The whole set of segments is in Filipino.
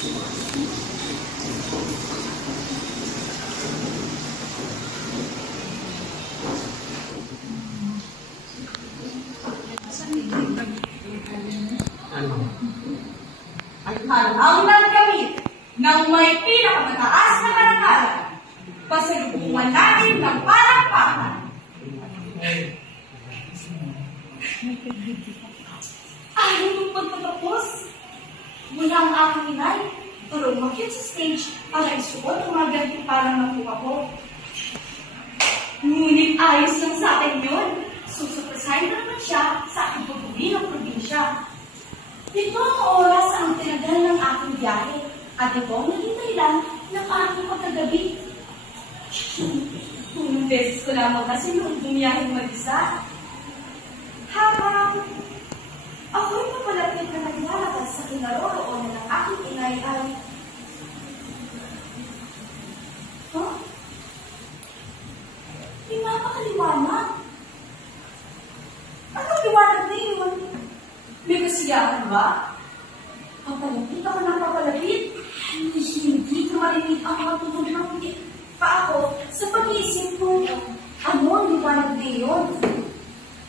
Ang gamit ng may pinakamataas na karangalan, pasalubungan natin ng palakpakan. Ayaw nung pagtatapos, mula ang aking inay, pero umakyat sa stage para isuot ang mga ganito parang nakuha ko. Ngunit ayos lang sa akin yun. Susupresahin na naman siya sa aking pag-uwi ng probinsya. Ito ang oras ang tinagal ng aking biyahe at ito ang naging dahilan ng aking pagkagabi. Unang beses ko lamang kasi noong bumiyaheng mag-isa. Habang ako'y napalapit na naglalakad sa kinaroroonan ng aking inay ay... Huh? Pinapakaliwanag. Anong liwanag na yun? May kasiyahan ba? Papalapit ako ng papalapit. Hindi ko marinig ang mga tunog ng pa ako sa pag-iisip ko. Ano ang liwanag na yun?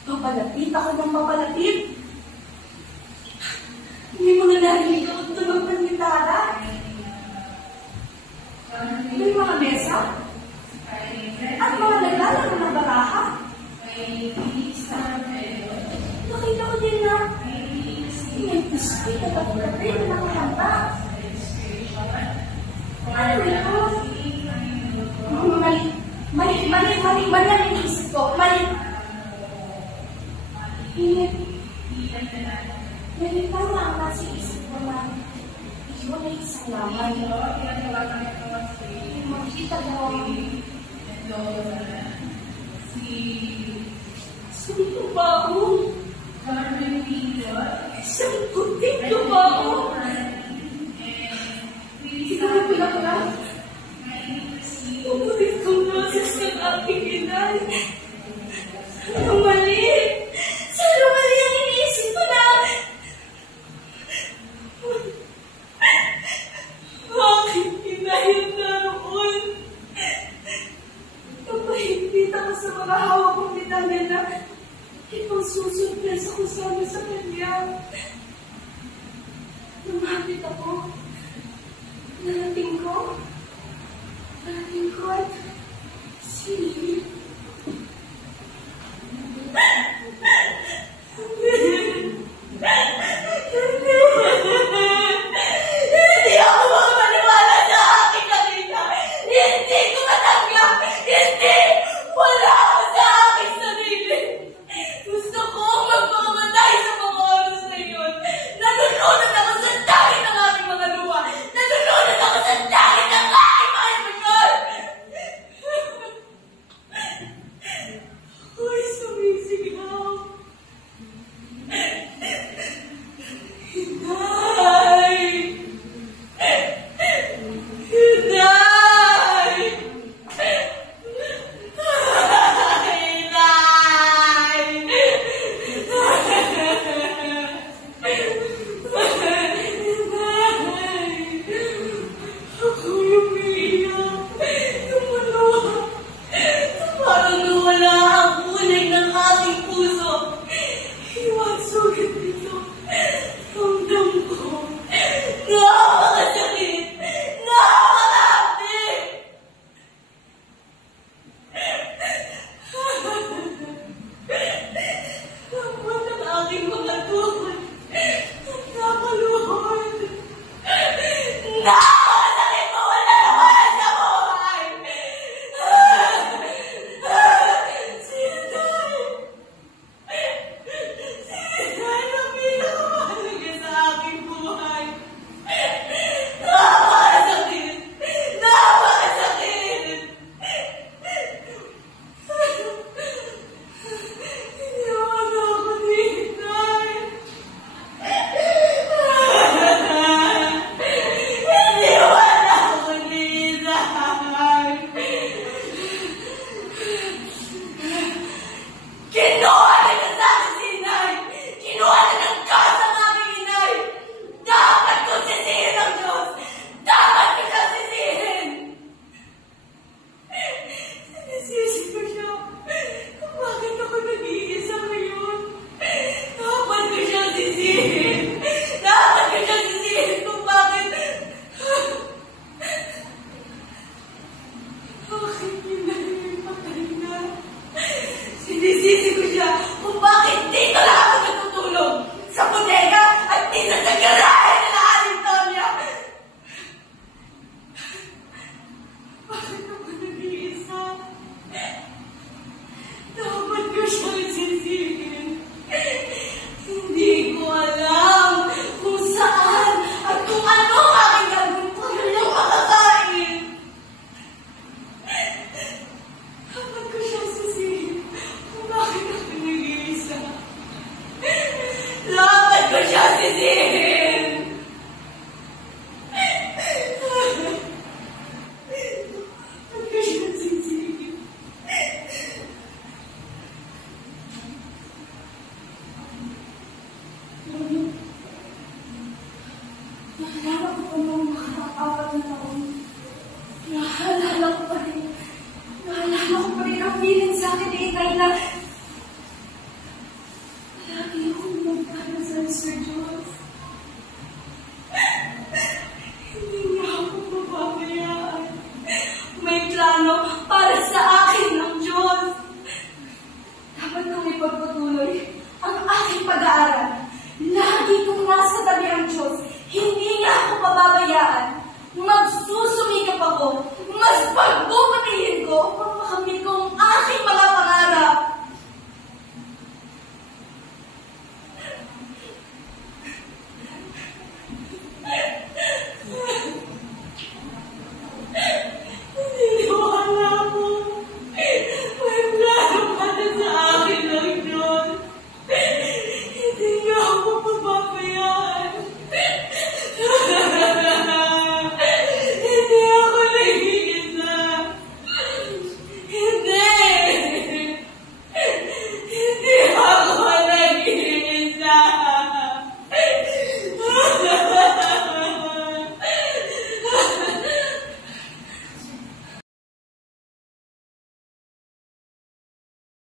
Papalapit ako ng papalapit. May mga narinig ako tunog ng gitara. May mga mesa. At mga naglalaro ng baraha. Nakita ko din na may biskuit na pagkakabit na nakakanta. Ano ito? Mali ang iniisip ko. Mali. Mali tama ang nasa isip ko na yun ay isang laman. Makita daw Sino ba ako? Sino ba ako? Sino ba ako? Umulit kong noses ng aking inay. Ano mali? Sino mali ang iniisip ko na? Aking inay ang naroon. Kapahigpit ako sa mga hawak kong medalya na ipagsusurpresa ko sana sa kanya. Lumapit ako. Narating ko at si... Hindi ako makapaniwala sa aking nakita. Hindi ko matanggap. Hindi! Wala ako sa aking sarili. Gusto ko magpakamatay sa mga oras na yun. Nalulunod ako sa dahil ng aking mga luha. Nalulunod ako sa dahil ng aking mga emosyon. Ako'y sumisigaw. Hinay! Hinay! Hindi Naalala ko pa noong nakaka-apat na taon. Naalala ko pa rin ang feeling sa akin eh, Kayla.